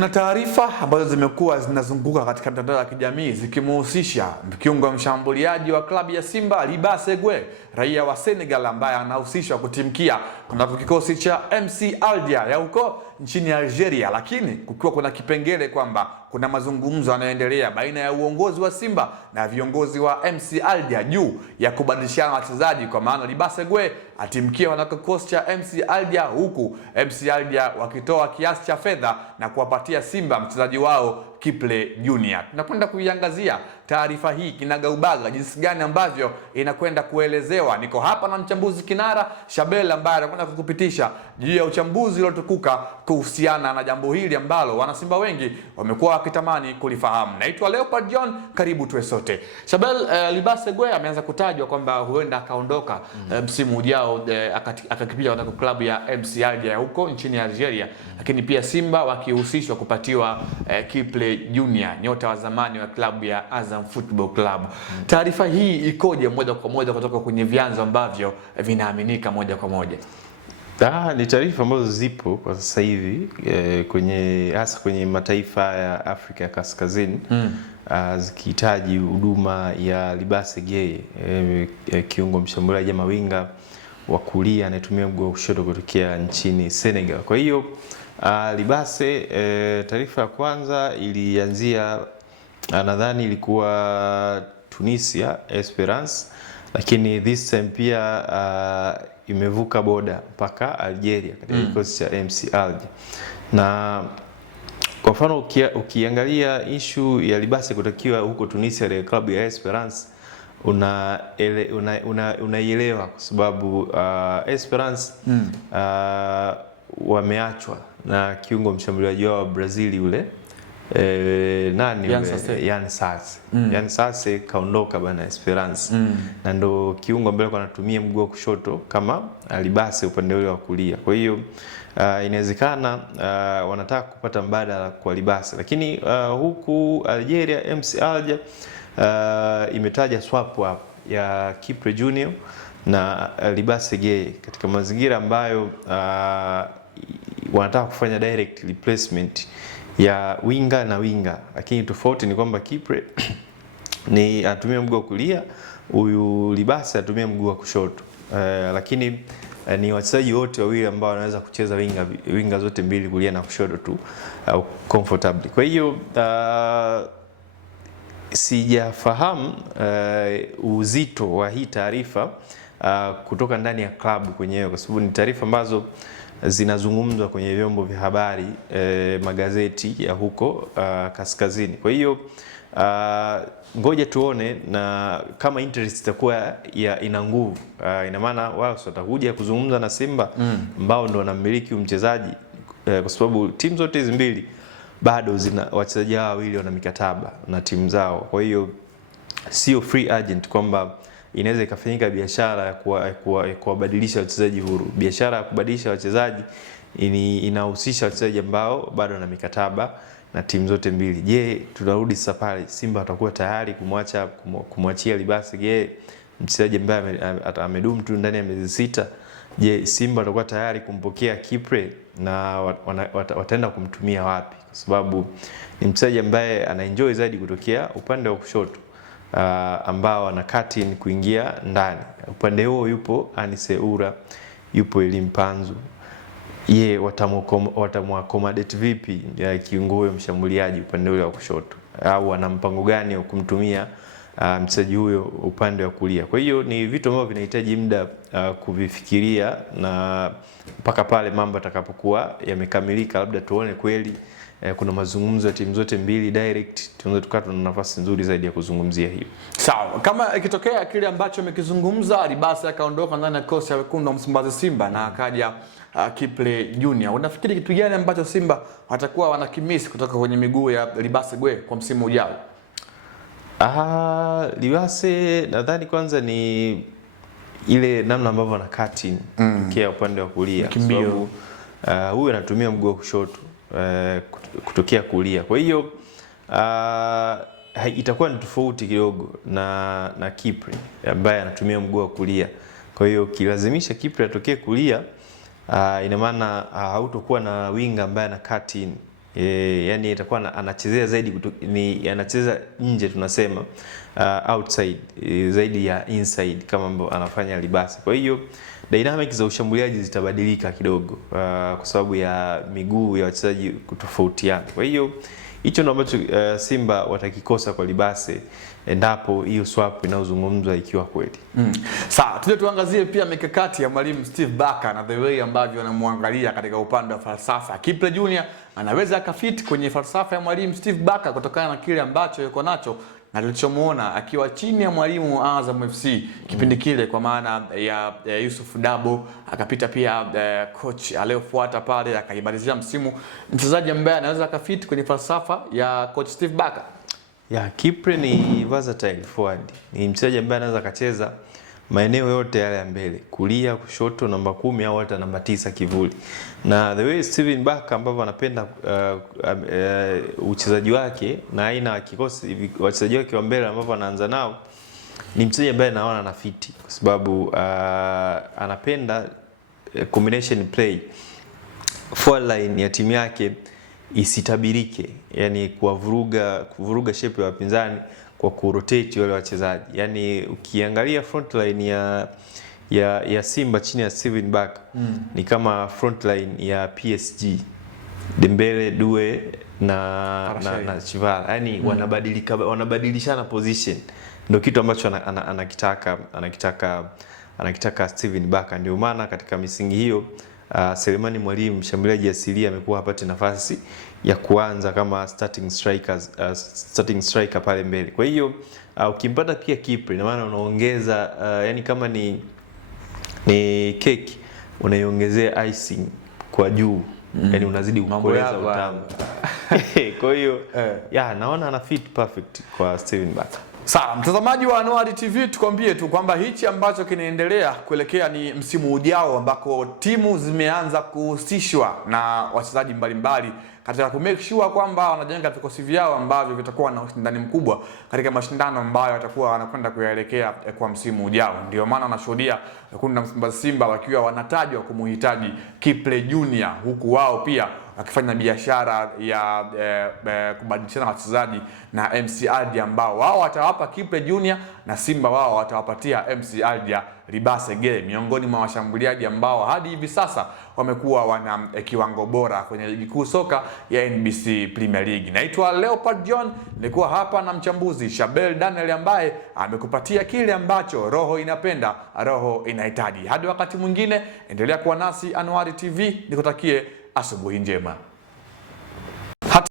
Kuna taarifa ambazo zimekuwa zinazunguka katika mitandao ya kijamii zikimhusisha kiungo mshambuliaji wa klabu ya Simba Libase Gwe, raia wa Senegal ambaye anahusishwa kutimkia kunako kikosi cha MC Alger ya huko nchini Algeria, lakini kukiwa kuna kipengele kwamba kuna mazungumzo yanayoendelea baina ya uongozi wa Simba na viongozi wa MC Alger juu ya kubadilishana wachezaji, kwa maana Libase Gwe atimkia kunako kikosi cha MC Alger, huku MC Alger wakitoa kiasi cha fedha na kuwapatia Simba mchezaji wao Kiple Junior. Tunakwenda kuiangazia taarifa hii kinagaubaga jinsi gani ambavyo inakwenda kuelezewa. Niko hapa na mchambuzi kinara Shabel ambaye anakwenda kukupitisha juu ya uchambuzi uliotukuka kuhusiana na jambo hili ambalo wanasimba wengi wamekuwa wakitamani kulifahamu. Naitwa Leopard John, karibu tuwe sote. Shabel, Libase Gwe ameanza kutajwa kwamba huenda akaondoka msimu ujao akakipiga kwa klabu ya MC Alger huko nchini Algeria, lakini pia Simba wakihusishwa kupatiwa Kiple Junior, nyota wa zamani wa klabu ya Azam Football Club. Taarifa hii ikoje moja kwa moja kutoka kwenye vyanzo ambavyo vinaaminika moja kwa moja? Ni taarifa ambazo zipo kwa sasa hivi hasa kwenye mataifa ya Afrika ya Kaskazini zikihitaji huduma ya Libase Gwe, kiungo mshambuliaji mawinga wa kulia anayetumia mguu wa kushoto kutokea nchini Senegal. Kwa hiyo Libase, taarifa ya kwanza ilianzia nadhani ilikuwa Tunisia Esperance, lakini this time pia imevuka boda mpaka Algeria katika kikosi cha MC Alger. Na kwa mfano ukiangalia issue ya Libase kutokiwa huko Tunisia ile klabu ya Esperance, unaielewa kwa sababu Esperance wameachwa na kiungo mshambuliaji wao wa Brazil yule Yan Sarce. Yan Sarce kaondoka bana Esperance, na ndo kiungo ambaye anatumia mguu wa kushoto kama Libase upande ule wa kulia. Kwa hiyo inawezekana wanataka kupata mbadala kwa Libase, lakini huku Algeria MC Alger imetaja swap up ya Kiple Junior na Libase Gwe katika mazingira ambayo wanataka kufanya direct replacement ya winga na winga, lakini tofauti ni kwamba Kiple ni atumia mguu wa kulia, huyu Libase atumia mguu wa kushoto. Lakini ni wachezaji wote wawili ambao wanaweza kucheza winga zote mbili, kulia na kushoto tu comfortably. Kwa hiyo sijafahamu uzito wa hii taarifa kutoka ndani ya klabu kwenyewe, kwa sababu ni taarifa ambazo zinazungumzwa kwenye vyombo vya habari, magazeti ya huko kaskazini. Kwa hiyo ngoja tuone, na kama interest itakuwa ina nguvu, ina maana wao watakuja kuzungumza na Simba ambao ndo wanamiliki mchezaji, kwa sababu timu zote hizi mbili bado zina wachezaji hao wawili wana mikataba na timu zao. Kwa hiyo sio free agent kwamba inaweza ikafanyika biashara ya kuwabadilisha wachezaji huru. Biashara ya kubadilisha wachezaji inahusisha wachezaji ambao bado wana mikataba na timu zote mbili. Je, tunarudi sasa pale, Simba watakuwa tayari kumwachia Libase Gwe, mchezaji ambaye amedumu tu ndani ya miezi 6? Je, Simba watakuwa tayari kumpokea Kiple na wataenda kumtumia wapi? Kwa sababu ni mchezaji ambaye anaenjoy zaidi kutokea upande wa kushoto, ambao ana cutting kuingia ndani. Upande huo yupo Anise Ura, yupo Elie Mpanzu. Ye watamuaccommodate vipi kiungo huyo mshambuliaji upande ule wa kushoto, au wana mpango gani wa kumtumia mchezaji huyo upande wa kulia? Kwa hiyo ni vitu ambavyo vinahitaji muda kuvifikiria, na mpaka pale mambo atakapokuwa yamekamilika, labda tuone kweli kuna mazungumzo ya timu zote mbili direct, tunaweza tukata na nafasi nzuri zaidi ya kuzungumzia hiyo. Sawa, kama ikitokea kile ambacho amekizungumza, Libase akaondoka ndani ya kosi ya wekundu wa Msimbazi Simba na akaja Kiple Junior, unafikiri kitu gani ambacho Simba watakuwa wanakimisi kutoka kwenye miguu ya Libase Gwe kwa msimu ujao? Libase nadhani kwanza ni ile namna ambavyo ana cutting kutokea upande wa kulia, kwa sababu huyu anatumia mguu wa kushoto kutokea kulia. Kwa hiyo itakuwa ni tofauti kidogo na Kiple ambaye anatumia mguu wa kulia. Kwa hiyo kilazimisha Kiple atokee kulia, ina maana hautokuwa na winga ambaye ana cut in Yani itakuwa anachezea zaidi anacheza nje tunasema, outside zaidi ya inside kama ambavyo anafanya Libase. Kwa hiyo dynamic za ushambuliaji zitabadilika kidogo kwa sababu ya miguu ya wachezaji kutofautiana. Kwa hiyo hicho ndio ambacho Simba watakikosa kwa Libase endapo hiyo swap inayozungumzwa ikiwa kweli. Sawa, tuje tuangazie pia mikakati ya mwalimu Steve Barker na the way ambavyo anamwangalia katika upande wa falsafa. Kiple Junior anaweza akafit kwenye falsafa ya mwalimu Steve Barker kutokana na kile ambacho yuko nacho na tulichomuona akiwa chini ya mwalimu wa Azam FC kipindi kile, kwa maana ya Yusuf Dabo, akapita pia coach aliyofuata pale akaibadilishia msimu. Mchezaji ambaye anaweza akafit kwenye falsafa ya coach Steve Barker. Kipre ni versatile forward. Ni mchezaji ambaye anaweza akacheza maeneo yote yale ya mbele, kulia, kushoto, namba 10 au hata namba 9 kivuli. Na the way Steven Barker ambavyo anapenda uchezaji wake na aina ya kikosi wachezaji wake wa mbele ambao anaanza nao, ni mchezaji ambaye naona na fiti kwa sababu anapenda combination play. Forward line ya timu yake isitabirike, yani kuvuruga shape ya wapinzani kwa kurotate wale wachezaji. Yani ukiangalia front line ya Simba chini ya Steven Barker ni kama front line ya PSG, Dembele, Due na Chivala. Yani wanabadilishana position. Ndio kitu ambacho anakitaka Steven Barker. Ndio maana katika misingi hiyo Selemani Mwalimu, mshambuliaji asilia, amekuwa hapati nafasi ya kuanza kama starting striker pale mbele. Kwa hiyo ukimpata pia Kipre, na maana unaongeza yani kama ni cake unaiongezea icing kwa juu. Yani unazidi kukoleza utamu. Kwa hiyo naona ana fit perfect kwa Steven Barker. Sawa, mtazamaji wa Anuari TV, tukwambie tu kwamba hichi ambacho kinaendelea kuelekea ni msimu ujao ambako timu zimeanza kuhusishwa na wachezaji mbalimbali katika ku make sure kwamba wanajenga vikosi vyao ambavyo vitakuwa na ushindani mkubwa katika mashindano ambayo watakuwa wanakwenda kuyaelekea kwa msimu ujao. Ndio maana wanashuhudia kundi la Simba wakiwa wanatajwa kumuhitaji Kiple Junior, huku wao pia wakifanya biashara ya kubadilishana wachezaji na MC Aldia, ambao wao watawapa Kiple Junior na Simba wao watawapatia MC Aldia Libase Gay, miongoni mwa washambuliaji ambao hadi hivi sasa wamekuwa wana kiwango bora kwenye ligi kuu soka ya NBC Premier League. Naitwa Leopard John, nilikuwa hapa na mchambuzi Shabel Daniel ambaye amekupatia kile ambacho roho inapenda, roho inahitaji. Hadi wakati mwingine, endelea kuwa nasi Anuari TV, nikutakie asubuhi njema.